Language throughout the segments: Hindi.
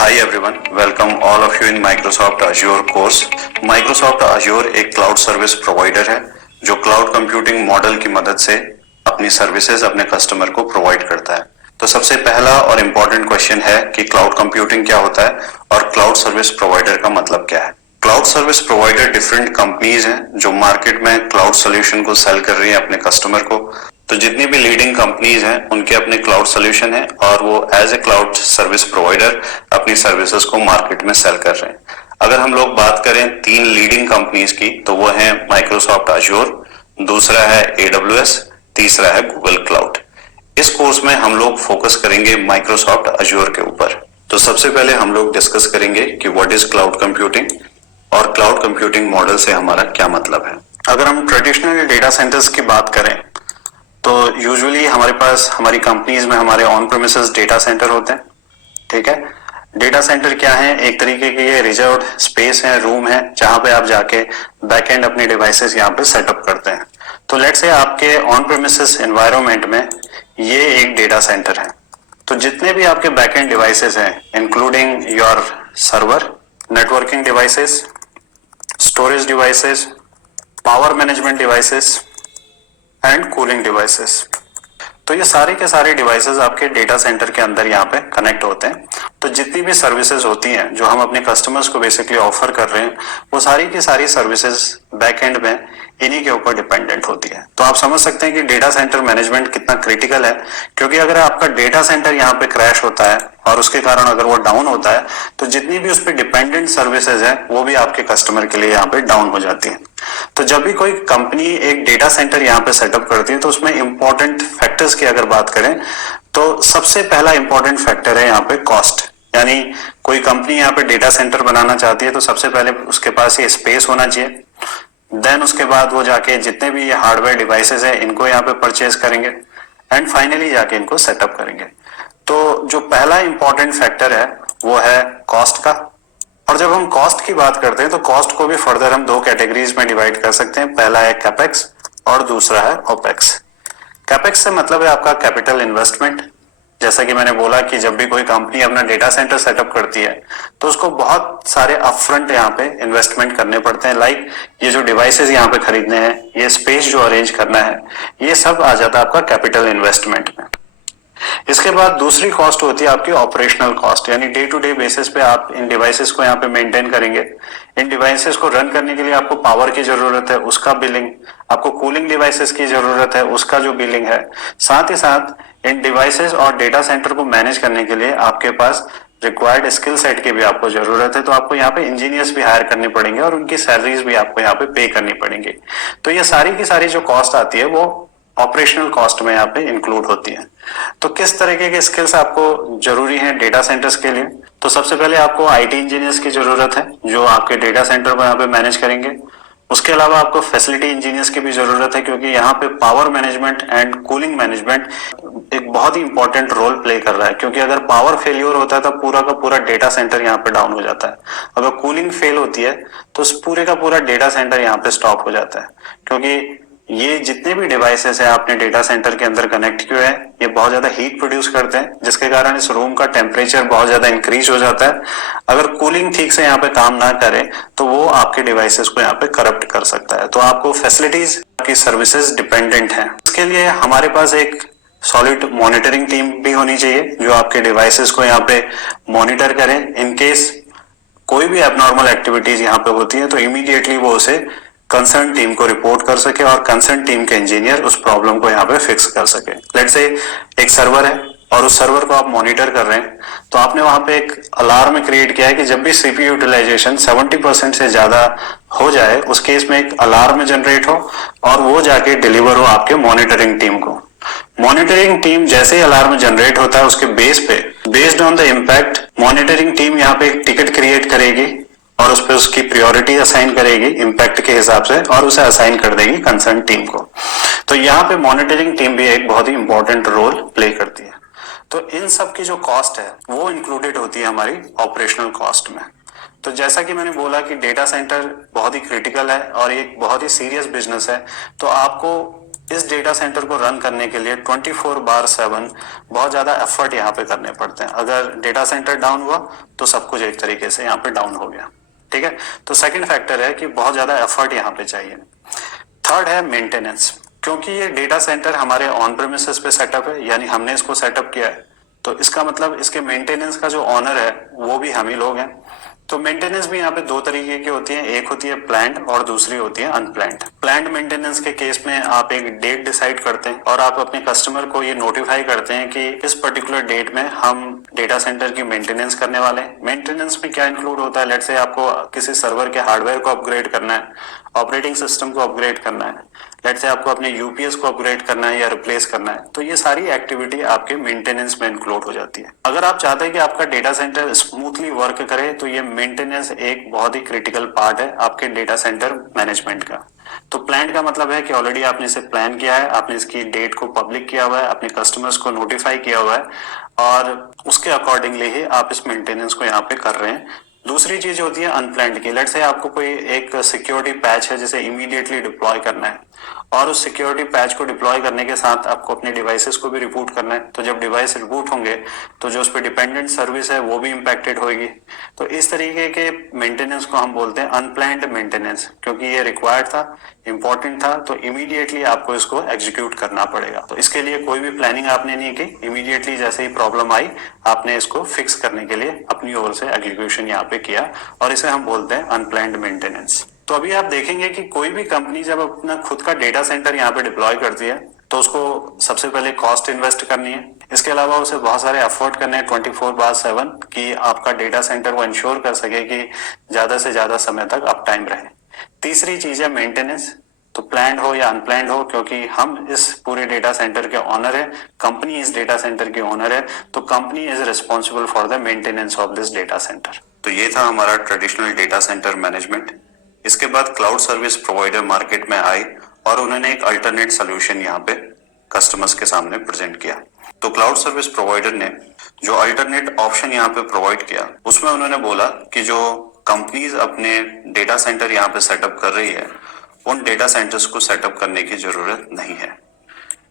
Hi everyone, welcome all of you in Microsoft Azure course. Microsoft Azure एक क्लाउड सर्विस प्रोवाइडर है जो क्लाउड कंप्यूटिंग मॉडल की मदद से अपनी सर्विसेज अपने कस्टमर को प्रोवाइड करता है। तो सबसे पहला और इम्पोर्टेंट क्वेश्चन है कि क्लाउड कंप्यूटिंग क्या होता है और क्लाउड सर्विस प्रोवाइडर का मतलब क्या है। Cloud service provider different companies हैं जो मार्केट में क्लाउड सोल्यूशन को सेल कर रही है अपने कस्टमर को। तो जितनी भी लीडिंग कंपनीज हैं उनके अपने क्लाउड सोल्यूशन है और वो as a cloud service provider अपनी सर्विसेज को मार्केट में सेल कर रहे हैं। अगर हम लोग बात करें तीन लीडिंग कंपनीज की तो वो है माइक्रोसॉफ्ट अज्योर, दूसरा है AWS, तीसरा है गूगल क्लाउड। इस कोर्स में हम लोग फोकस करेंगे माइक्रोसॉफ्ट अज्योर के ऊपर। तो सबसे पहले हम लोग डिस्कस करेंगे कि व्हाट इज क्लाउड कंप्यूटिंग और क्लाउड कंप्यूटिंग मॉडल से हमारा क्या मतलब है। अगर हम ट्रेडिशनल डेटा सेंटर्स की बात करें तो यूजुअली हमारे पास हमारी कंपनीज में हमारे ऑन प्रेमिसेस डेटा सेंटर होते हैं। ठीक है, डेटा सेंटर क्या है? एक तरीके की ये रिजर्व्ड स्पेस है, रूम है जहां पे आप जाके बैकएंड अपने डिवाइसेस यहाँ पे सेटअप करते हैं। तो लेट्स से आपके ऑन प्रेमिसेस एनवायरनमेंट में ये एक डेटा सेंटर है। तो जितने भी आपके बैकएंड डिवाइसेस हैं including your server, networking devices, storage devices, power management devices and cooling devices, तो ये सारे के सारे डिवाइसेस आपके डेटा सेंटर के अंदर यहाँ पे कनेक्ट होते हैं। तो जितनी भी सर्विसेज होती हैं जो हम अपने कस्टमर्स को बेसिकली ऑफर कर रहे हैं वो सारी की सारी सर्विसेज बैक एंड में इन्हीं के ऊपर डिपेंडेंट होती है। तो आप समझ सकते हैं कि डेटा सेंटर मैनेजमेंट कितना क्रिटिकल है, क्योंकि अगर आपका डेटा सेंटर यहाँ पे क्रैश होता है और उसके कारण अगर वो डाउन होता है तो जितनी भी उस पर डिपेंडेंट सर्विसेज है वो भी आपके कस्टमर के लिए यहाँ पे डाउन हो जाती है। तो जब भी कोई कंपनी एक डेटा सेंटर यहाँ पे सेटअप करती है तो उसमें इंपॉर्टेंट फैक्टर्स की अगर बात करें तो सबसे पहला इंपॉर्टेंट फैक्टर है यहाँ पे कॉस्ट। यानी कोई कंपनी यहाँ पे डेटा सेंटर बनाना चाहती है तो सबसे पहले उसके पास ये स्पेस होना चाहिए, देन उसके बाद वो जाके जितने भी ये हार्डवेयर डिवाइसेस है इनको यहाँ पे परचेज करेंगे एंड फाइनली जाके इनको सेटअप करेंगे। तो जो पहला इंपॉर्टेंट फैक्टर है वो है कॉस्ट का। और जब हम कॉस्ट की बात करते हैं तो कॉस्ट को भी फर्दर हम दो कैटेगरीज में डिवाइड कर सकते हैं। पहला है कैपेक्स और दूसरा है ओपेक्स। कैपेक्स से मतलब है आपका कैपिटल इन्वेस्टमेंट। जैसा कि मैंने बोला कि जब भी कोई कंपनी अपना डेटा सेंटर सेटअप करती है तो उसको बहुत सारे अपफ्रंट यहाँ पे इन्वेस्टमेंट करने पड़ते हैं। लाइक ये जो डिवाइसेस यहाँ पे खरीदने हैं, ये स्पेस जो अरेंज करना है, ये सब आ जाता है आपका कैपिटल इन्वेस्टमेंट में। इसके बाद दूसरी कॉस्ट होती है आपकी ऑपरेशनल कॉस्ट, यानी डे टू डे बेसिस पे आप इन डिवाइसेस को यहाँ पे मेंटेन करेंगे। इन डिवाइसेस को रन करने के लिए आपको पावर की जरूरत है, उसका बिलिंग, आपको कूलिंग डिवाइसेस की जरूरत है, उसका जो बिलिंग है। साथ ही साथ इन डिवाइसेस और डेटा सेंटर को मैनेज करने के लिए आपके पास रिक्वायर्ड स्किल सेट की भी आपको जरूरत है। तो आपको यहाँ पे इंजीनियर्स भी हायर करने पड़ेंगे और उनकी सैलरीज भी आपको यहाँ पे करनी पड़ेंगी। तो ये सारी की सारी जो कॉस्ट आती है वो ऑपरेशनल कॉस्ट में यहाँ पे इंक्लूड होती है। तो किस तरीके के स्किल्स आपको जरूरी हैं डेटा सेंटर्स के लिए? तो सबसे पहले आपको आईटी इंजीनियर्स की जरूरत है जो आपके डेटा सेंटर को यहाँ पे मैनेज करेंगे। उसके अलावा आपको फैसिलिटी इंजीनियर्स की भी जरूरत है, क्योंकि यहाँ पे power management and cooling management एक बहुत ही इंपॉर्टेंट रोल प्ले कर रहा है। क्योंकि अगर पावर फेलियर होता है तो पूरा का पूरा डेटा सेंटर यहाँ पे डाउन हो जाता है। अगर कूलिंग फेल होती है तो पूरे का पूरा डेटा सेंटर यहाँ पे स्टॉप हो जाता है। क्योंकि ये जितने भी डिवाइसेस हैं आपने डेटा सेंटर के अंदर कनेक्ट किए हैं ये बहुत ज्यादा हीट प्रोड्यूस करते हैं, जिसके कारण इस रूम का टेम्परेचर बहुत ज्यादा इंक्रीज हो जाता है। अगर कूलिंग ठीक से यहाँ पे काम ना करे तो वो आपके डिवाइसेस को यहाँ पे करप्ट कर सकता है। तो आपको फैसिलिटीज की सर्विसेज डिपेंडेंट है। इसके लिए हमारे पास एक सॉलिड मॉनिटरिंग टीम भी होनी चाहिए जो आपके डिवाइसेस को यहाँ पे मॉनिटर करे। इन केस कोई भी एबनॉर्मल एक्टिविटीज यहाँ पे होती है तो इमीडिएटली वो उसे कंसर्न टीम को रिपोर्ट कर सके और कंसर्न टीम के इंजीनियर उस प्रॉब्लम को यहाँ पे फिक्स कर सके। लेट्स से एक सर्वर है और उस सर्वर को आप मॉनिटर कर रहे हैं तो आपने वहां पे एक अलार्म क्रिएट किया है कि जब भी सीपीयू यूटिलाइजेशन 70% से ज्यादा हो जाए उस केस में एक अलार्म जनरेट हो और वो जाके डिलीवर हो आपके मॉनिटरिंग टीम को। मॉनिटरिंग टीम जैसे ही अलार्म जनरेट होता है उसके बेस पे, based on the impact, monitoring team यहाँ पे एक टिकट क्रिएट करेगी और उस पर उसकी प्रायोरिटी असाइन करेगी इम्पैक्ट के हिसाब से और उसे असाइन कर देगी कंसर्न टीम को। तो यहाँ पे मॉनिटरिंग टीम भी एक बहुत ही इंपॉर्टेंट रोल प्ले करती है। तो इन सब की जो कॉस्ट है वो इंक्लूडेड होती है हमारी ऑपरेशनल कॉस्ट में। तो जैसा कि मैंने बोला कि डेटा सेंटर बहुत ही क्रिटिकल है और एक बहुत ही सीरियस बिजनेस है, तो आपको इस डेटा सेंटर को रन करने के लिए 24/7 बहुत ज्यादा एफर्ट यहाँ पे करने पड़ते हैं। अगर डेटा सेंटर डाउन हुआ तो सब कुछ एक तरीके से यहाँ पे डाउन हो गया। ठीक है, तो सेकंड फैक्टर है कि बहुत ज्यादा एफर्ट यहाँ पे चाहिए। थर्ड है मेंटेनेंस, क्योंकि ये डेटा सेंटर हमारे ऑन प्रेमिसेस पे सेटअप है, यानी हमने इसको सेटअप किया है, तो इसका मतलब इसके मेंटेनेंस का जो ऑनर है वो भी हम ही लोग हैं। तो मेंटेनेंस भी यहाँ पे दो तरीके की होती है, एक होती है प्लान्ड और दूसरी होती है अनप्लान्ड। प्लान्ड मेंटेनेंस के केस में आप एक डेट डिसाइड करते हैं और आप अपने कस्टमर को ये नोटिफाई करते हैं कि इस पर्टिकुलर डेट में हम डेटा सेंटर की मेंटेनेंस करने वाले हैं। मेंटेनेंस में क्या इंक्लूड होता है, लेट्स से आपको किसी सर्वर के हार्डवेयर को अपग्रेड करना है, ऑपरेटिंग सिस्टम को अपग्रेड करना है, लेट्स से आपको अपने यूपीएस को अपग्रेड करना है या रिप्लेस करना है, तो ये सारी एक्टिविटी आपके मेंटेनेंस में इंक्लूड हो जाती है। अगर आप चाहते हैं कि आपका डेटा सेंटर स्मूथली वर्क करे तो ये मेंटेनेंस एक बहुत ही क्रिटिकल पार्ट है आपके डेटा सेंटर मैनेजमेंट का। तो प्लान का मतलब है कि ऑलरेडी आपने इसे प्लान किया है, आपने इसकी डेट को पब्लिक किया हुआ है, अपने कस्टमर्स को नोटिफाई किया हुआ है और उसके अकॉर्डिंगली ही आप इस मेंटेनेंस को यहाँ पे कर रहे हैं। दूसरी चीज होती है अनप्लान्ड की। लेट्स से आपको कोई एक सिक्योरिटी पैच है जिसे इमीडिएटली डिप्लॉय करना है और उस सिक्योरिटी पैच को डिप्लॉय करने के साथ आपको अपने डिवाइसेस को भी रिबूट करना है। तो जब डिवाइस रिबूट होंगे तो जो उस पर डिपेंडेंट सर्विस है वो भी इम्पैक्टेड होगी। तो इस तरीके के मेंटेनेंस को हम बोलते हैं अनप्लान्ड मेंटेनेंस, क्योंकि ये रिक्वायर्ड था, इंपॉर्टेंट था, तो इमीडिएटली आपको इसको एग्जीक्यूट करना पड़ेगा। तो इसके लिए कोई भी प्लानिंग आपने नहीं की, इमीडिएटली जैसे ही प्रॉब्लम आई आपने इसको फिक्स करने के लिए अपनी ओर से एग्जीक्यूशन यहाँ पे किया और इसे हम बोलते हैं अनप्लान्ड मेंटेनेंस। तो अभी आप देखेंगे कि कोई भी कंपनी जब अपना खुद का डेटा सेंटर यहाँ पे डिप्लॉय करती है तो उसको सबसे पहले कॉस्ट इन्वेस्ट करनी है, इसके अलावा उसे बहुत सारे एफर्ट करने हैं 24/7 कि आपका डेटा सेंटर वो इंश्योर कर सके कि ज्यादा से ज्यादा समय तक अप टाइम रहे। तीसरी चीज है मेंटेनेंस, तो प्लान्ड हो या अनप्लान्ड हो, क्योंकि हम इस पूरे डेटा सेंटर के ओनर है, कंपनी इस डेटा सेंटर की ओनर है, तो company is responsible for the maintenance of this data centre. तो ये था हमारा ट्रेडिशनल डेटा सेंटर मैनेजमेंट। इसके बाद क्लाउड सर्विस प्रोवाइडर मार्केट में आए और उन्होंने एक अल्टरनेट सोल्यूशन यहाँ पे कस्टमर्स के सामने प्रेजेंट किया। तो क्लाउड सर्विस प्रोवाइडर ने जो अल्टरनेट ऑप्शन यहाँ पे प्रोवाइड किया उसमें उन्होंने बोला कि जो कंपनीज अपने डेटा सेंटर यहाँ पे सेटअप कर रही है उन डेटा सेंटर्स को सेटअप करने की जरूरत नहीं है।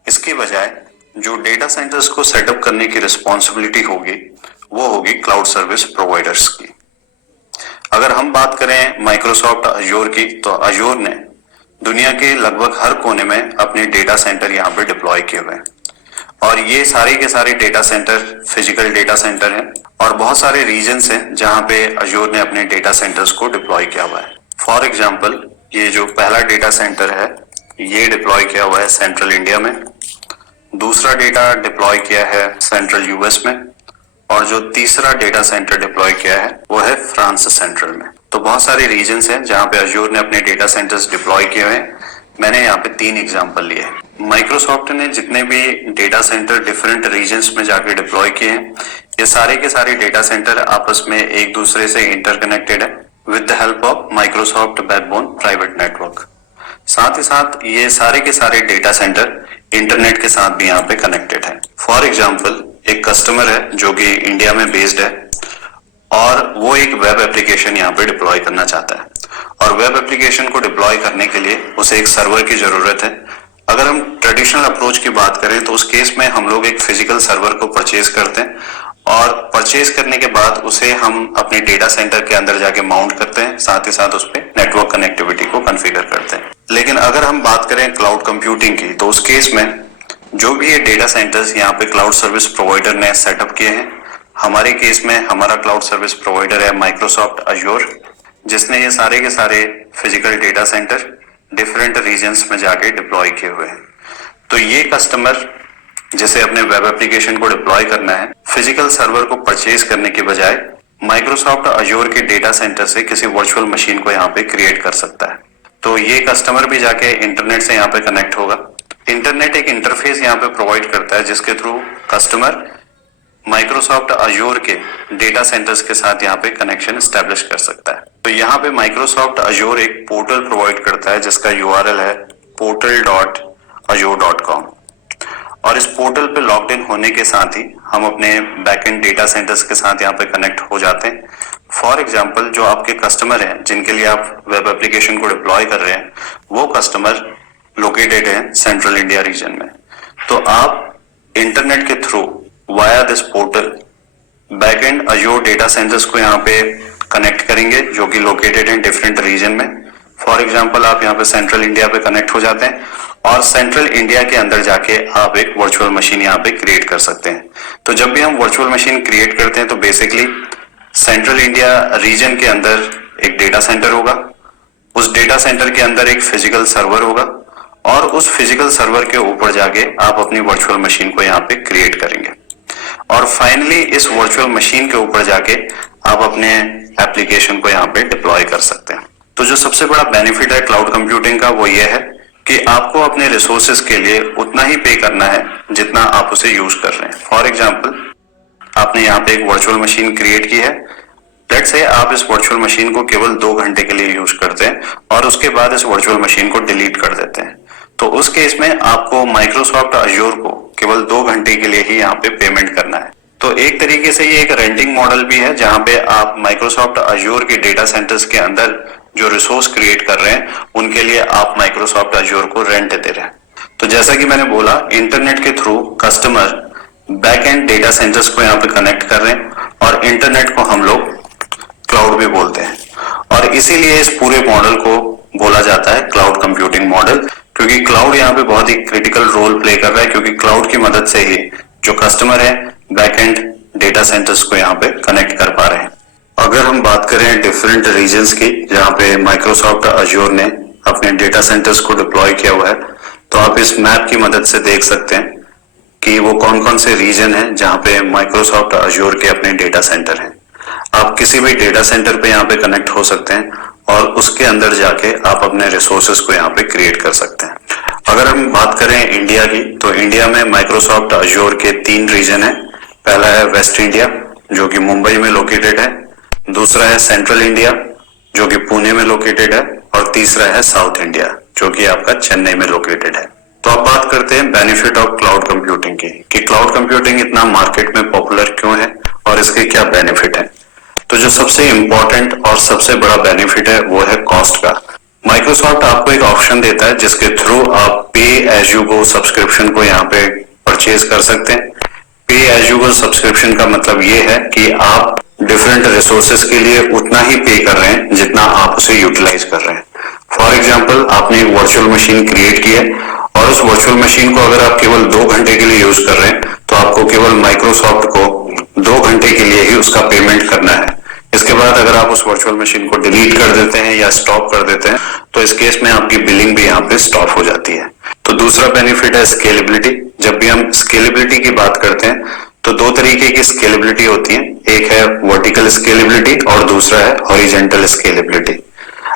इसके बजाय जो डेटा सेंटर्स को सेटअप करने की रिस्पॉन्सिबिलिटी होगी वो होगी क्लाउड सर्विस प्रोवाइडर्स की। अगर हम बात करें माइक्रोसॉफ्ट अज्योर की, तो अज्योर ने दुनिया के लगभग हर कोने में अपने डेटा सेंटर यहाँ पे डिप्लॉय किए हुए हैं और ये सारे के सारे data centre physical data centre हैं और बहुत सारे रीजन्स हैं जहाँ पे अज्योर ने अपने डेटा सेंटर्स को डिप्लॉय किया हुआ है। फॉर एग्जाम्पल ये जो पहला डेटा सेंटर है ये डिप्लॉय किया हुआ है सेंट्रल इंडिया में, दूसरा डेटा डिप्लॉय किया है सेंट्रल यूएस में और जो तीसरा डेटा सेंटर डिप्लॉय किया है वो है फ्रांस सेंट्रल में। तो बहुत सारे रीजन्स हैं जहां पे अज्योर ने अपने डेटा सेंटर्स डिप्लॉय किए हुए हैं। मैंने यहाँ पे 3 एग्जांपल लिए हैं। माइक्रोसॉफ्ट ने जितने भी डेटा सेंटर डिफरेंट रीजन्स में जाके डिप्लॉय किए हैं ये सारे के सारे डेटा सेंटर आपस में एक दूसरे से इंटरकनेक्टेड है with the help of Microsoft backbone private network. साथ ही साथ ये सारे के सारे डेटा सेंटर इंटरनेट के साथ भी यहाँ पे कनेक्टेड है। फॉर एग्जाम्पल एक कस्टमर है जो कि इंडिया में बेस्ड है और वो एक वेब एप्लीकेशन यहाँ पे डिप्लॉय करना चाहता है और वेब एप्लीकेशन को डिप्लॉय करने के लिए उसे एक सर्वर की जरूरत है। अगर हम ट्रेडिशनल अप्रोच की बात करें तो उस केस में हम लोग एक फिजिकल सर्वर को परचेज करते हैं और परचेज करने के बाद उसे हम अपने डेटा सेंटर के अंदर जाके माउंट करते हैं, साथ ही साथ उस पर नेटवर्क कनेक्टिविटी को कॉन्फ़िगर करते हैं। लेकिन अगर हम बात करें क्लाउड कंप्यूटिंग की तो उस केस में जो भी ये डेटा सेंटर्स यहाँ पे क्लाउड सर्विस प्रोवाइडर ने सेटअप किए हैं, हमारे केस में हमारा क्लाउड सर्विस प्रोवाइडर है माइक्रोसॉफ्ट अज्योर, जिसने ये सारे के सारे physical data centre different regions में जाके डिप्लॉय किए हुए हैं। तो ये कस्टमर जिसे अपने वेब एप्लीकेशन को डिप्लॉय करना है फिजिकल सर्वर को परचेज करने के बजाय माइक्रोसॉफ्ट अज्योर के डेटा सेंटर से किसी वर्चुअल मशीन को यहाँ पे क्रिएट कर सकता है। तो ये कस्टमर भी जाके इंटरनेट से यहाँ पे कनेक्ट होगा। इंटरनेट एक इंटरफेस यहाँ पे प्रोवाइड करता है जिसके थ्रू कस्टमर माइक्रोसॉफ्ट अज्योर के डेटा सेंटर्स के साथ यहाँ पे कनेक्शन एस्टेब्लिश कर सकता है। तो यहाँ पे माइक्रोसॉफ्ट अज्योर एक पोर्टल प्रोवाइड करता है जिसका URL है portal.azure.com और इस पोर्टल पे लॉग्ड इन होने के साथ ही हम अपने बैकएंड डेटा सेंटर्स के साथ यहाँ पे कनेक्ट हो जाते हैं। फॉर एग्जाम्पल जो आपके कस्टमर हैं जिनके लिए आप वेब एप्लीकेशन को डिप्लॉय कर रहे हैं वो कस्टमर लोकेटेड है सेंट्रल इंडिया रीजन में। तो आप इंटरनेट के through via this portal backend Azzur data centres को यहाँ पे कनेक्ट करेंगे जो कि लोकेटेड हैं डिफरेंट रीजन में। फॉर एग्जांपल आप यहाँ पे सेंट्रल इंडिया पे कनेक्ट हो जाते हैं और सेंट्रल इंडिया के अंदर जाके आप एक वर्चुअल मशीन यहाँ पे क्रिएट कर सकते हैं। तो जब भी हम वर्चुअल मशीन क्रिएट करते हैं तो बेसिकली सेंट्रल इंडिया रीजन के अंदर एक डेटा सेंटर होगा, उस डेटा सेंटर के अंदर एक फिजिकल सर्वर होगा और उस फिजिकल सर्वर के ऊपर जाके आप अपनी वर्चुअल मशीन को यहाँ पे क्रिएट करेंगे और फाइनली इस वर्चुअल मशीन के ऊपर जाके आप अपने एप्लीकेशन को यहाँ पे डिप्लॉय कर सकते हैं। तो जो सबसे बड़ा बेनिफिट है क्लाउड कंप्यूटिंग का वो ये है कि आपको अपने रिसोर्सेज के लिए उतना ही पे करना है जितना आप उसे यूज कर रहे हैं। फॉर एग्जाम्पल आपने यहाँ पे एक वर्चुअल मशीन क्रिएट की है, लेट्स से आप इस वर्चुअल मशीन को केवल 2 घंटे के लिए यूज करते हैं और उसके बाद इस वर्चुअल मशीन को डिलीट कर देते हैं, तो उस केस में आपको माइक्रोसॉफ्ट अजूर को केवल 2 घंटे के लिए ही यहाँ पे पेमेंट करना है। तो एक तरीके से ये एक रेंटिंग मॉडल भी है जहां पे आप माइक्रोसॉफ्ट अजूर के डेटा सेंटर्स के अंदर जो रिसोर्स क्रिएट कर रहे हैं उनके लिए आप माइक्रोसॉफ्ट अजूर को रेंट दे रहे हैं। तो जैसा कि मैंने बोला इंटरनेट के through customer back and data centres को यहाँ पे कनेक्ट कर रहे हैं और इंटरनेट को हम लोग क्लाउड भी बोलते हैं और इसीलिए इस पूरे मॉडल को बोला जाता है क्लाउड कंप्यूटिंग मॉडल, क्योंकि क्लाउड यहाँ पे बहुत ही क्रिटिकल रोल प्ले कर रहा है, क्योंकि क्लाउड की मदद से ही जो कस्टमर है बैकएंड डेटा सेंटर्स को यहाँ पे कनेक्ट कर पा रहे हैं। अगर हम बात करें डिफरेंट रीजन्स की जहाँ पे माइक्रोसॉफ्ट अजूर ने अपने डेटा सेंटर्स को डिप्लॉय किया हुआ है, तो आप इस मैप की मदद से देख सकते हैं कि वो कौन कौन से रीजन हैं जहाँ पे माइक्रोसॉफ्ट अजूर के अपने डेटा सेंटर हैं। आप किसी भी डेटा सेंटर पे यहाँ पे कनेक्ट हो सकते हैं और उसके अंदर जाके आप अपने रिसोर्सेस को यहाँ पे क्रिएट कर सकते हैं। अगर हम बात करें इंडिया की, तो इंडिया में माइक्रोसॉफ्ट अजूर के 3 रीजन है। पहला है वेस्ट इंडिया जो कि मुंबई में लोकेटेड है, दूसरा है सेंट्रल इंडिया जो कि पुणे में लोकेटेड है और तीसरा है साउथ इंडिया जो कि आपका चेन्नई में लोकेटेड है। तो अब बात करते हैं बेनिफिट ऑफ क्लाउड कंप्यूटिंग की कि क्लाउड कंप्यूटिंग इतना मार्केट में पॉपुलर क्यों है और इसके क्या बेनिफिट है। तो जो सबसे इंपॉर्टेंट और सबसे बड़ा बेनिफिट है वो है कॉस्ट का। माइक्रोसॉफ्ट आपको एक ऑप्शन देता है जिसके थ्रू आप पे एज यू गो सब्सक्रिप्शन को यहाँ पे परचेज कर सकते हैं। पे एज यू गो सब्सक्रिप्शन का मतलब ये है कि आप डिफरेंट रिसोर्सेज के लिए उतना ही पे कर रहे हैं जितना आप उसे यूटिलाइज कर रहे हैं। फॉर एग्जाम्पल आपने एक वर्चुअल मशीन क्रिएट की है और उस वर्चुअल मशीन को अगर आप केवल 2 घंटे के लिए यूज कर रहे हैं तो आपको केवल माइक्रोसॉफ्ट को 2 घंटे के लिए ही उसका पेमेंट करना है। इसके बाद अगर आप उस वर्चुअल मशीन को डिलीट कर देते हैं या स्टॉप कर देते हैं तो इस केस में आपकी बिलिंग भी यहाँ पे स्टॉप हो जाती है। तो दूसरा बेनिफिट है स्केलेबिलिटी। जब भी हम स्केलेबिलिटी की बात करते हैं तो 2 तरीके की स्केलेबिलिटी होती है, एक है वर्टिकल स्केलेबिलिटी और दूसरा है हॉरिजॉन्टल स्केलेबिलिटी।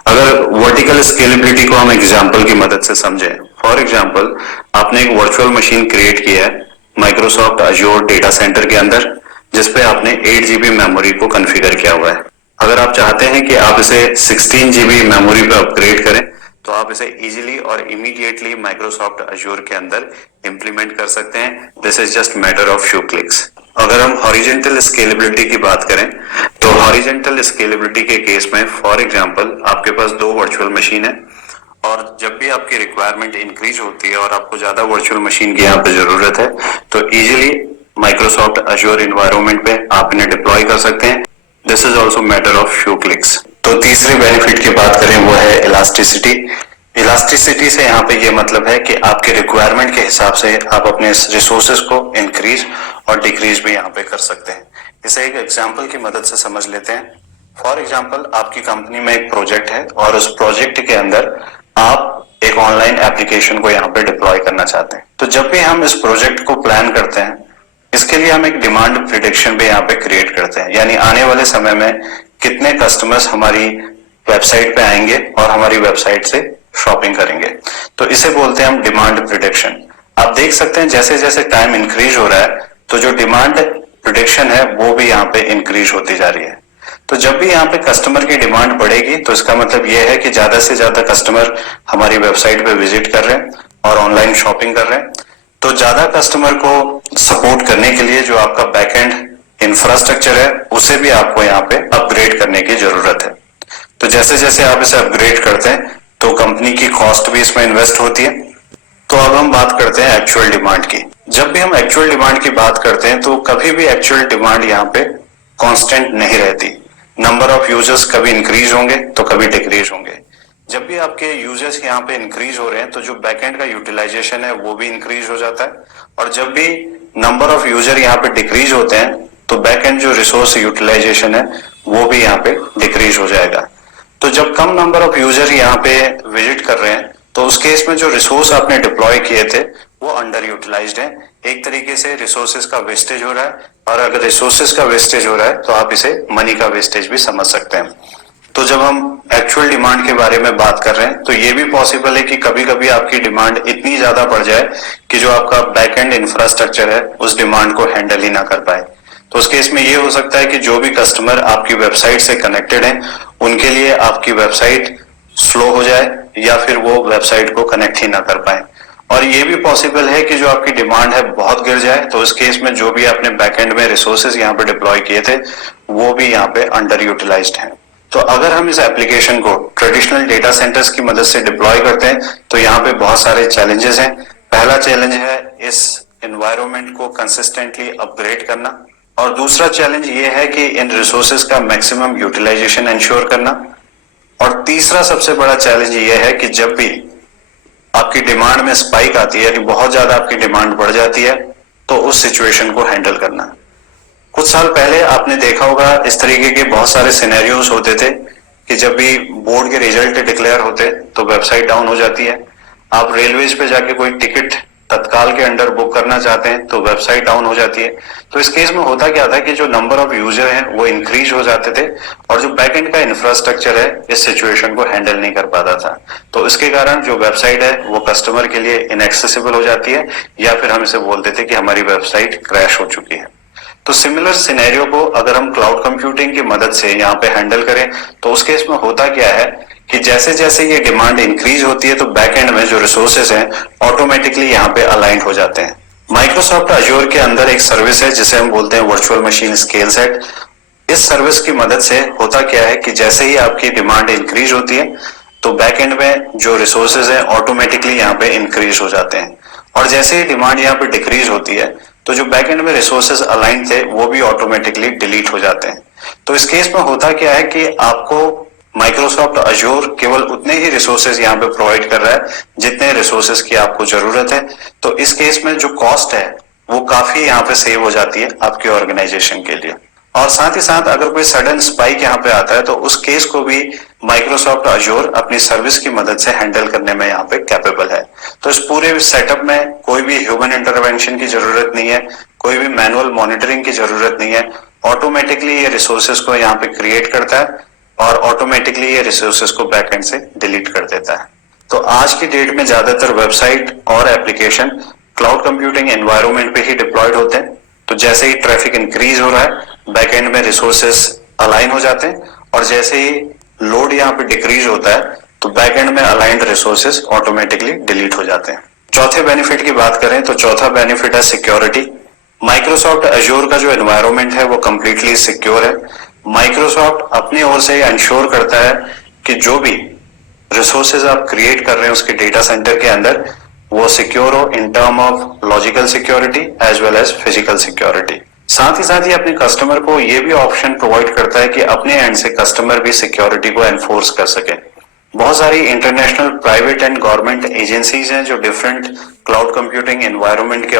अगर वर्टिकल स्केलेबिलिटी को हम एग्जांपल की मदद से समझें, फॉर एग्जांपल आपने एक वर्चुअल मशीन क्रिएट की है माइक्रोसॉफ्ट अजूर डेटा सेंटर के अंदर जिसपे आपने 8 GB मेमोरी को कॉन्फ़िगर किया हुआ है। अगर आप चाहते हैं कि आप इसे 16 GB मेमोरी पे अपग्रेड करें तो आप इसे इजीली और इमीडिएटली माइक्रोसॉफ्ट अजूर के अंदर इंप्लीमेंट कर सकते हैं। This is just matter of few clicks. अगर हम हॉरिजॉन्टल स्केलेबिलिटी की बात करें तो हॉरिजॉन्टल स्केलेबिलिटी के केस में फॉर एग्जांपल आपके पास 2 वर्चुअल मशीन है और जब भी आपकी रिक्वायरमेंट इंक्रीज होती है और आपको ज्यादा वर्चुअल मशीन की यहाँ पे जरूरत है तो इजीली माइक्रोसॉफ्ट अजूर एनवायरनमेंट पे आप इन्हें डिप्लॉय कर सकते हैं। This is also matter of few clicks. तो तीसरी बेनिफिट की बात करें वो है इलास्टिसिटी। इलास्टिसिटी से यहाँ पे ये मतलब है कि आपके रिक्वायरमेंट के हिसाब से आप अपने रिसोर्सेज को इंक्रीज और डिक्रीज भी यहाँ पे कर सकते हैं। इसे एक एग्जांपल की मदद से समझ लेते हैं। फॉर एग्जांपल आपकी कंपनी में एक प्रोजेक्ट है और उस प्रोजेक्ट के अंदर आप एक ऑनलाइन एप्लीकेशन को यहाँ पे डिप्लॉय करना चाहते हैं। तो जब भी हम इस प्रोजेक्ट को प्लान करते हैं इसके लिए हम एक डिमांड प्रिडिक्शन भी यहाँ पे क्रिएट करते हैं, यानी आने वाले समय में कितने कस्टमर्स हमारी वेबसाइट पे आएंगे और हमारी वेबसाइट से शॉपिंग करेंगे। तो इसे बोलते हैं हम डिमांड प्रिडिक्शन। आप देख सकते हैं जैसे जैसे टाइम इंक्रीज हो रहा है तो जो डिमांड प्रिडिक्शन है वो भी यहाँ पे इंक्रीज होती जा रही है। तो जब भी यहाँ पे कस्टमर की डिमांड बढ़ेगी तो इसका मतलब ये है कि ज्यादा से ज्यादा कस्टमर हमारी वेबसाइट पे विजिट कर रहे हैं और ऑनलाइन शॉपिंग कर रहे हैं। तो ज्यादा कस्टमर को सपोर्ट करने के लिए जो आपका बैकएंड इंफ्रास्ट्रक्चर है उसे भी आपको यहाँ पे अपग्रेड करने की जरूरत है। तो जैसे जैसे आप इसे अपग्रेड करते हैं तो कंपनी की कॉस्ट भी इसमें इन्वेस्ट होती है तो अब हम बात करते हैं एक्चुअल डिमांड की। जब भी हम एक्चुअल डिमांड की बात करते हैं तो कभी भी एक्चुअल डिमांड यहाँ पे कांस्टेंट नहीं रहती। नंबर ऑफ यूजर्स कभी इंक्रीज होंगे तो कभी डिक्रीज होंगे। जब भी आपके यूजर्स यहाँ पे इंक्रीज हो रहे हैं तो जो बैकएंड का यूटिलाइजेशन है वो भी इंक्रीज हो जाता है, और जब भी नंबर ऑफ यूजर यहाँ पे डिक्रीज होते हैं तो बैकएंड जो रिसोर्स यूटिलाइजेशन है वो भी यहाँ पे डिक्रीज हो जाएगा। तो जब कम नंबर ऑफ यूजर यहाँ पे विजिट कर रहे हैं तो उस केस में जो रिसोर्स आपने डिप्लॉय किए थे वो अंडर यूटिलाइज्ड है। एक तरीके से रिसोर्सेज का वेस्टेज हो रहा है, और अगर रिसोर्सेज का वेस्टेज हो रहा है तो आप इसे मनी का वेस्टेज भी समझ सकते हैं। तो जब हम एक्चुअल डिमांड के बारे में बात कर रहे हैं तो ये भी पॉसिबल है कि कभी कभी आपकी डिमांड इतनी ज्यादा बढ़ जाए कि जो आपका बैकएंड इंफ्रास्ट्रक्चर है उस डिमांड को हैंडल ही ना कर पाए। तो उस केस में ये हो सकता है कि जो भी कस्टमर आपकी वेबसाइट से कनेक्टेड हैं उनके लिए आपकी वेबसाइट स्लो हो जाए या फिर वो वेबसाइट को कनेक्ट ही ना कर पाए। और ये भी पॉसिबल है कि जो आपकी डिमांड है बहुत गिर जाए, तो इस केस में जो भी आपने बैकएंड में रिसोर्सेज यहाँ पे डिप्लॉय किए थे वो भी यहाँ पे अंडर यूटिलाइज्ड हैं। तो अगर हम इस एप्लीकेशन को ट्रेडिशनल डेटा सेंटर्स की मदद से डिप्लॉय करते हैं तो यहाँ पे बहुत सारे चैलेंजेस हैं। पहला चैलेंज है इस एनवायरनमेंट को कंसिस्टेंटली अपग्रेड करना, और दूसरा चैलेंज ये है कि इन रिसोर्सेज का मैक्सिमम यूटिलाइजेशन इंश्योर करना, और तीसरा सबसे बड़ा चैलेंज ये है कि जब भी आपकी डिमांड में स्पाइक आती है, यानी बहुत ज्यादा आपकी डिमांड बढ़ जाती है, तो उस सिचुएशन को हैंडल करना। कुछ साल पहले आपने देखा होगा इस तरीके के बहुत सारे सिनेरियोस होते थे कि जब भी बोर्ड के रिजल्ट डिक्लेयर होते तो वेबसाइट डाउन हो जाती है। आप रेलवेज पे जाके कोई टिकट तत्काल के अंडर बुक करना चाहते हैं तो वेबसाइट डाउन हो जाती है। तो इस केस में होता क्या था कि जो नंबर ऑफ यूजर हैं वो इंक्रीज हो जाते थे, और जो बैकएंड का इंफ्रास्ट्रक्चर है इस सिचुएशन को हैंडल नहीं कर पाता था। तो इसके कारण जो वेबसाइट है वो कस्टमर के लिए इनएक्सेसिबल हो जाती है, या फिर हम इसे बोलते थे कि हमारी वेबसाइट क्रैश हो चुकी है। तो सिमिलर सिनेरियो को अगर हम क्लाउड कंप्यूटिंग की मदद से यहाँ पे हैंडल करें तो उस केस में होता क्या है कि जैसे जैसे ये डिमांड इंक्रीज होती है तो बैकएंड में जो रिसोर्सेज हैं ऑटोमेटिकली यहाँ पे अलाइंड हो जाते हैं। माइक्रोसॉफ्ट अज्योर के अंदर एक सर्विस है जिसे हम बोलते हैं वर्चुअल मशीन स्केल सेट। इस सर्विस की मदद से होता क्या है कि जैसे ही आपकी डिमांड इंक्रीज होती है तो बैकएंड में जो रिसोर्सेज हैं ऑटोमेटिकली यहाँ पे इंक्रीज हो जाते हैं, और जैसे ही डिमांड यहाँ पे डिक्रीज होती है तो जो बैकएंड में रिसोर्सेज अलाइन थे वो भी ऑटोमेटिकली डिलीट हो जाते हैं। तो इस केस में होता क्या है कि आपको माइक्रोसॉफ्ट अज्योर केवल उतने ही रिसोर्सेज यहाँ पे प्रोवाइड कर रहा है जितने रिसोर्सेज की आपको जरूरत है। तो इस केस में जो कॉस्ट है वो काफी यहाँ पे सेव हो जाती है आपके ऑर्गेनाइजेशन के लिए। और साथ ही साथ अगर कोई सडन स्पाइक यहाँ पे आता है तो उस केस को भी माइक्रोसॉफ्ट अज्योर अपनी सर्विस की मदद से हैंडल करने में यहाँ पे कैपेबल है। तो इस पूरे सेटअप में कोई भी ह्यूमन इंटरवेंशन की जरूरत नहीं है, कोई भी मैनुअल मॉनिटरिंग की जरूरत नहीं है। ऑटोमेटिकली ये रिसोर्सेज को यहाँ पे क्रिएट करता है और ऑटोमेटिकली ये रिसोर्सेज को बैकएंड से डिलीट कर देता है। तो आज की डेट में ज्यादातर वेबसाइट और एप्लीकेशन क्लाउड कंप्यूटिंग एनवायरनमेंट पे ही डिप्लॉयड होते हैं। तो जैसे ही ट्रैफिक इंक्रीज हो रहा है बैकएंड में रिसोर्सेज अलाइन हो जाते हैं, और जैसे ही लोड यहाँ पे डिक्रीज होता है तो बैकएंड में अलाइंड रिसोर्सेज ऑटोमेटिकली डिलीट हो जाते हैं। चौथे बेनिफिट की बात करें तो चौथा बेनिफिट है सिक्योरिटी। माइक्रोसॉफ्ट अज्योर का जो एनवायरनमेंट है वो कंप्लीटली सिक्योर है। माइक्रोसॉफ्ट अपनी ओर से इंश्योर करता है कि जो भी रिसोर्सेज आप क्रिएट कर रहे हैं उसके डेटा सेंटर के अंदर वो सिक्योर हो in term of logical security as well as physical security. साथ ही अपने कस्टमर को ये भी ऑप्शन प्रोवाइड करता है कि अपने एंड से कस्टमर भी सिक्योरिटी को एनफोर्स कर सके। बहुत सारी international private and government agencies हैं जो डिफरेंट क्लाउड कंप्यूटिंग एनवायरनमेंट के